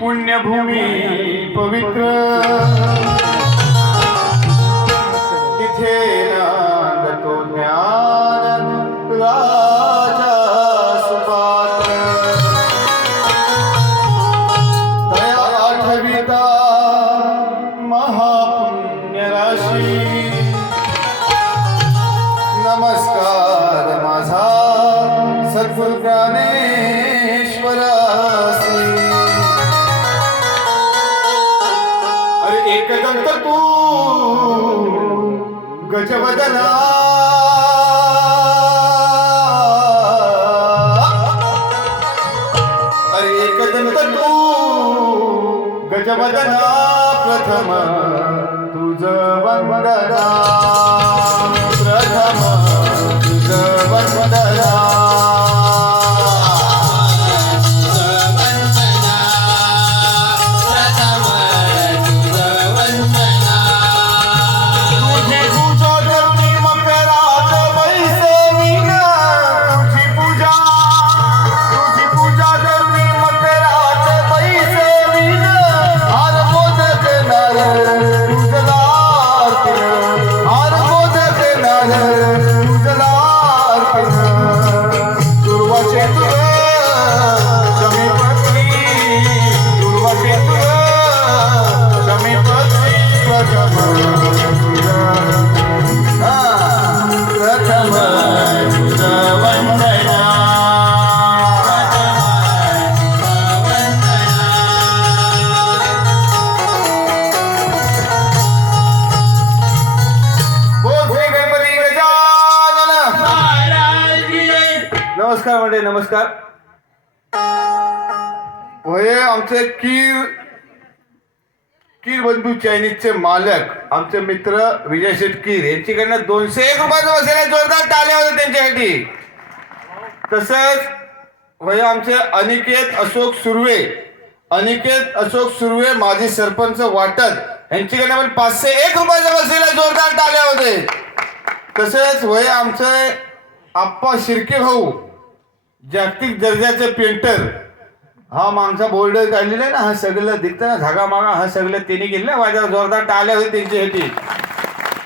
पुण्यभूमी पवित्र। गजवदना अरे एकदंत तू गजवदना प्रथम. तुझ वंदना. प्रथम तुझ वंदना. नमस्कार नमस्कार. होय आमचे कीर कीर बंधू चायनीजचे मालक आमचे मित्र विजय शेठ कीर यांच्याकडनं दोनशे एक रुपयाचं वसुल्या जोरदार टाळ्या होत्या त्यांच्यासाठी. तसंच होय आमचे अनिकेत अशोक सुर्वे अनिकेत अशोक सुर्वे माजी सरपंच वाटत यांच्याकडनं पण पाचशे एक रुपयाच्या वसुल्या जोरदार टाळ्या होते. तसेच वय आमचे आप्पा शिर्के भाऊ जागतिक दर्जाचे पेंटर हा मागचा बोर्ड काढलेला आहे ना हा सगळं दिसतं ना धागा मागा हा सगळं त्यांनी केलं ना माझ्या जोरदार टाळ्या होते त्यांच्यासाठी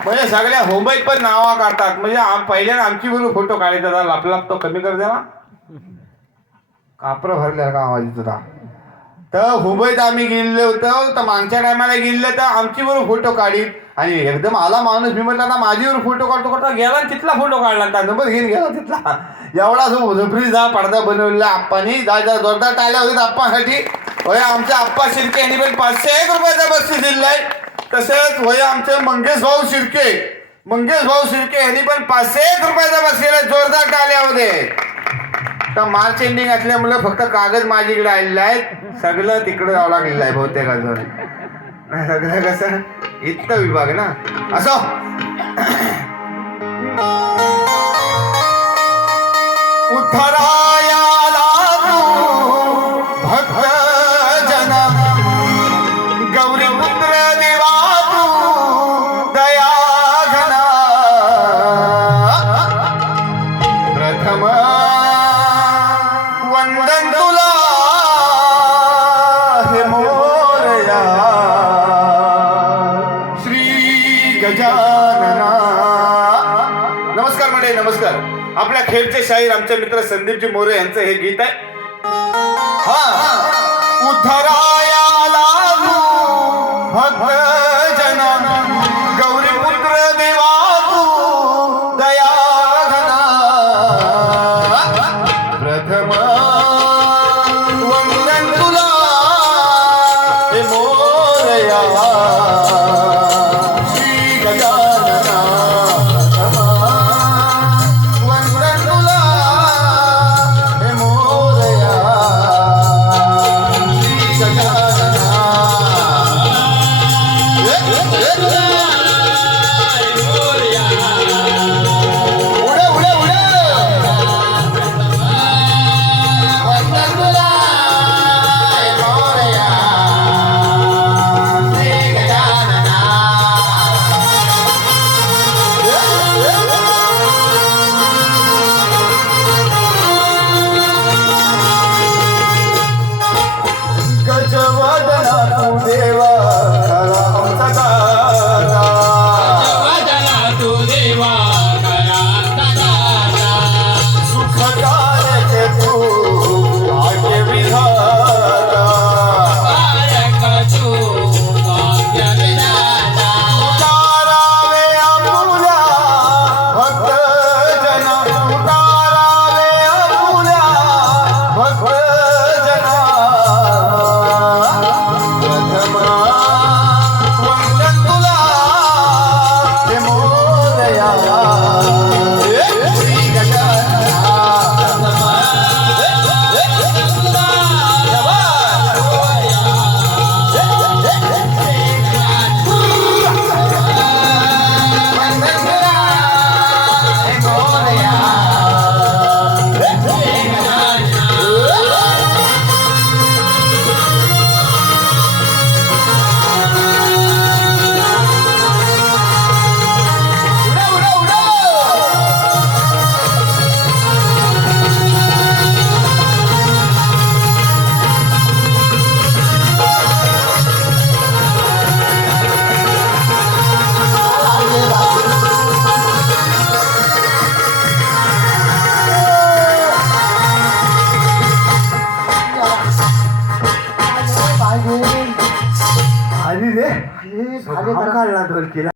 म्हणजे सगळ्या मुंबईत पण नावा काढतात. म्हणजे आम पहिल्यानं आमची बरोबर फोटो काढायचा जरा लाप लाप तो कमी कर द्या कापर भरल्या का आवाज तुला तर मुंबईत आम्ही गेलो होतो. तर मागच्या टायमाला गेलो तर आमची बरोबर फोटो काढीत आणि एकदम आला माणूस मी म्हटलं आता माझीवर फोटो काढतो काढतो गेला आणि तिथला फोटो काढला त्या नंबर घेऊन गेला तिथला. एवढा जो झोपरी जा पडदा बनवलेला आप्पानी. जा जा जोरदार टाळ्या होत्या आप्पासाठी. होय आमच्या आप्पा शिर्के यांनी पण पाचशे एक रुपयाचा बक्षीस दिलाय तसंच होय आमचे मंगेश भाऊ शिर्के. मंगेश भाऊ शिर्के यांनी पण पाचशे एक रुपयाचा बक्षीस जोरदार जोरदार टाळ्यामध्ये तर मार्च एंडिंग असल्यामुळे फक्त कागद माझ्याकडे आलेला आहे. सगळं तिकडे जावं लागलेलं आहे बहुतेक अजून. सगळं कसं? इतकं विभाग ना. असो. उद्धरायाला आपल्या खेळचे शाहीर आमचे मित्र संदीपजी मोरे यांचं हे गीत आहे. Bajarla todo el